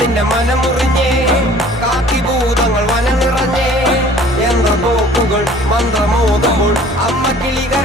കാലത്തിന്റെ മനമുറിഞ്ഞേ കാക്കിഭൂതങ്ങൾ വന നിറഞ്ഞേ യന്ത്രപോക്കുകൾ മന്ത്രമോതുമ്പോൾ അമ്മ കിളികൾ